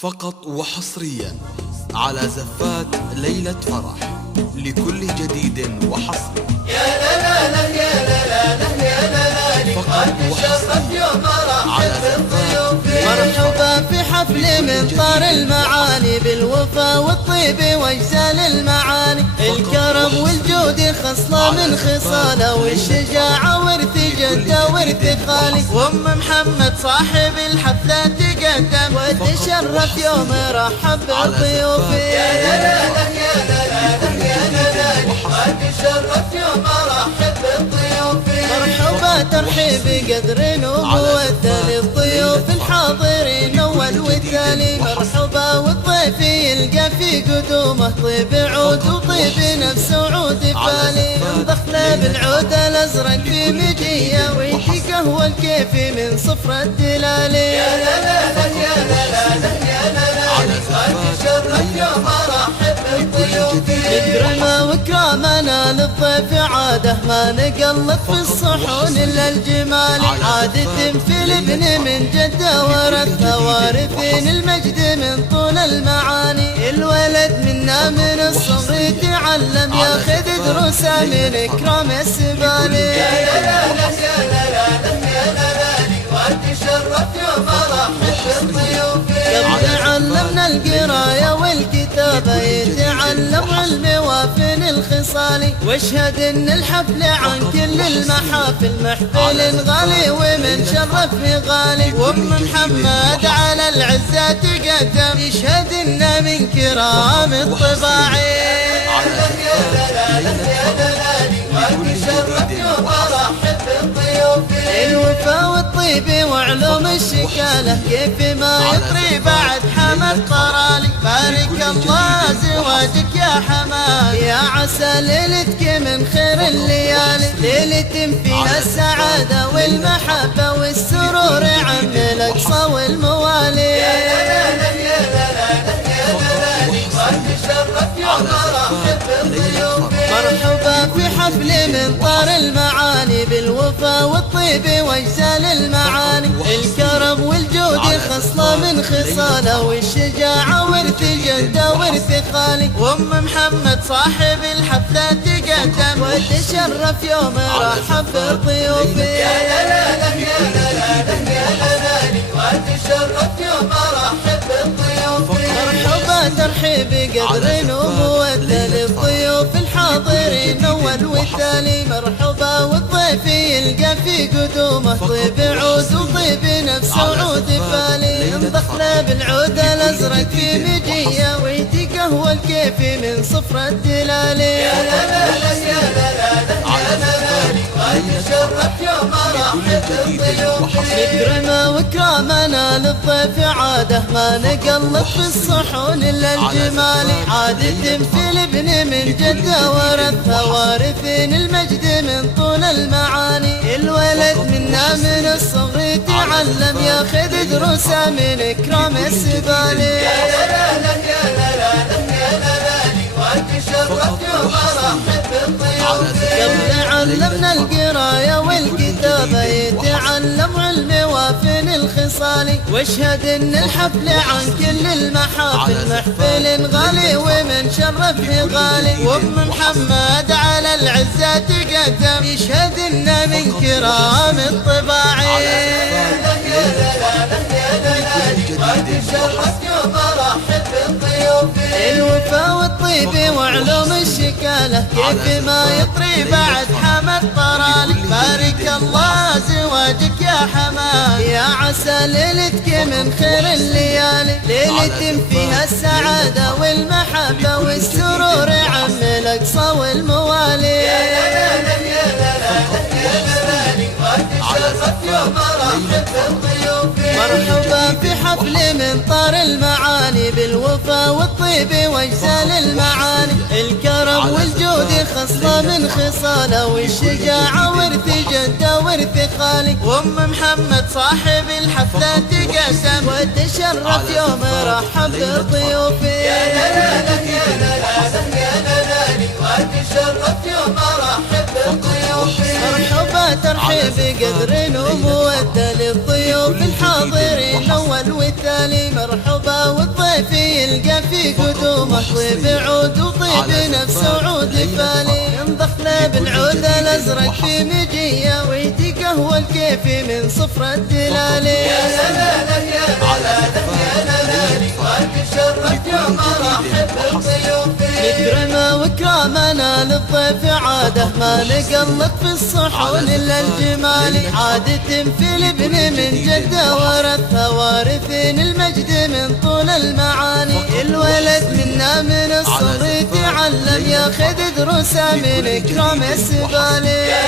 فقط وحصريا على زفات ليلة فرح لكل جديد وحصري. يا لا لا لا يا لا لا لا يا لا لا فقط وحصريا على زفات مرحبا في حفل من طار المعاني بالوفا والطيب واجزال المعاني. الكرم والجود خصلة من خصاله والشجاعة ورث جده ورث خالي. وام محمد صاحب الحفلة تقدم وتشرف يوم رحب بالضيوف. يا لا لا لا يا لا لا لا يا لا لا وتشرف يوم رحب بالضيوف. مرحبا ترحيب قدر نبوته للضيوف الحاضرين اول والتالي. مرحبا والضيف يلقى في قدومه طيب عود وطيب نفس وعود بالي. دخله بالعود الازرق في مجيه ويجي قهوه الكيفي من صفر الدلالي. يا لا لا لا يا لا لا لا يا لا لا وتشرف يوم رحب بالضيوف. اكرمه واكرامنا للضيف عاده ما نقلط في الصحون الا الجمال. عادة في الابن من جده ورثها وارثين المجد من طول المعاني. الولد منا من الصغر يتعلم ياخذ دروسه من اكرام السبالي. يا لا لا لا يا لا لا لا يا لا لا وتشرف يوم رحب بالضيوف. قبل علمنا القرايه والكتابه يتعلم علم وافن الخصال. واشهد ان الحفل عن كل المحافل محفل غالي ومن شرف غالي. وام محمد على العزه تقدم يشهد ان من كرام الطباعي. يا لا لا لا يا لا لا وتشرف يوم رحب بالضيوف. الوفا والطيب وعلوم الشكاله كيف ما يطري بعد حمد طرالي. بارك الله زواجك يا حماد يا عسى ليلتك من خير الليالي. ليلة فيها السعادة والمحبة والسرور عم الأقصى والموالي. يا لا لا يا لا لا يا لا لا وتشرف يوم رحب بالضيوف. مرحبا في حفل من طار المعاني بالوفا والطيب واجزال المعاني. الكرم والجود خصلة من خصاله والشجاعة ورث جده ورث خالي. وام محمد صاحب الحفلة تقدم وتشرف يوم رحب بالضيوف. يا لا لا لا يا لا لا يا لا لا وتشرف يوم رحب بالضيوف. مرحبا ترحيب قدر نبوته للضيوف الحاضرين اول والتالي. مرحبا والضيف يلقى في قدومه طيب عود وطيب نفس وعود بالي. دخله بالعود الازرق في مجيه ويجي قهوه الكيفي من صفر الدلالي. يا لا لا لا يا لا لا يا لا لا وتشرف يوم رحب بالضيوف. اكرمه واكرامنا للضيف عاده ما نقلط في الصحون الا الجمال. عادة في الابن من جده ورثها وارثين المجد من طول المعاني. الولد منا من الصغر يتعلم ياخذ دروسه من اكرام السبالي. يا لا لا لا يا لا لا يا لا لا وتشرف يوم رحب بالضيوف. قبل علمنا القرايه والكتابه يتعلم علم وافن الخصال. واشهد ان الحفل عن كل المحافل محفل غالي ومن شرف غالي. وام محمد على العزه تقدم يشهد ان من كرام الطباعي. يا لا لا لا يا لا لا وتشرف يوم رحب بالضيوف. الوفا والطيب وعلوم الشكاله كيف ما يطري بعد حمد طرالي. بارك الله زواجك يا حماد يا عسى ليلتك من خير الليالي. ليلة فيها السعادة والمحبة والسرور عم الأقصى والموالي. يا لا لا يا لا لا يا لا لا وتشرف يوم رحب بالضيوف. مرحبا في حفل من طار المعاني بالوفا والطيب واجزال المعاني. الكرم والجود خصلة من خصاله والشجاعة ورث جده ورث خالي. وام محمد صاحب الحفلة تقدم وتشرف يوم رحب بالضيوف. يا لا لا لا يا لا لا يا لا لا وتشرف يوم رحب بالضيوف. مرحبا ترحيب قدر نبوته للضيوف الحاضرين اول والتالي. مرحبا الضيف يلقى في قدومه طيب عود وطيب نفس عود فالي ينضخ له بالعود الازرق في مجيه ويتقهوى الكيفي من صفر الدلالي. يا لا يا لالي وتشرف يوم رحب بضيوفي. نكرمه وكرامنا للضيف عاده ما نقلق في الصحون الا الجمال عادة في الابن من جده ورثها وارثين المجد من طول المعاني. الولد منا من الصغر يتعلم ياخذ دروسه من اكرام السبالي. يا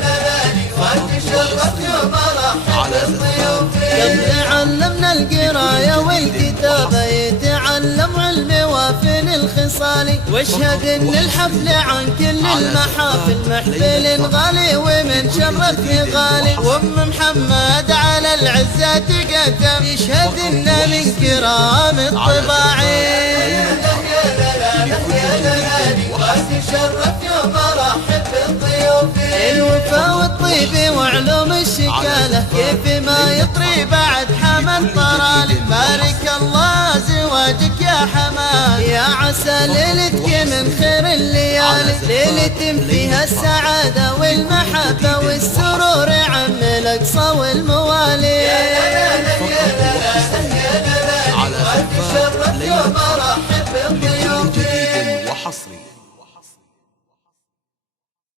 لالي وتشرف يوم رحب بضيوفي. قد علمنا القرايه والكتابه يتعلم علم وافن الخصال واشهد ان الحفل عن كل المحافل محفل غالي ومن شرف غالي. وام محمد على العزة قدم يشهد ان من كرام الطباعي. يا لالي وتشرف يوم رحب بضيوفي. الوفا والطيب وعلوم الشكالة كيف ما يطري بعد حمل طرالي. بارك الله زواجك يا حمال يا عسى ليلتك من خير الليالي. ليلة فيها السعادة والمحبة والسرور عم الأقصى والموالي.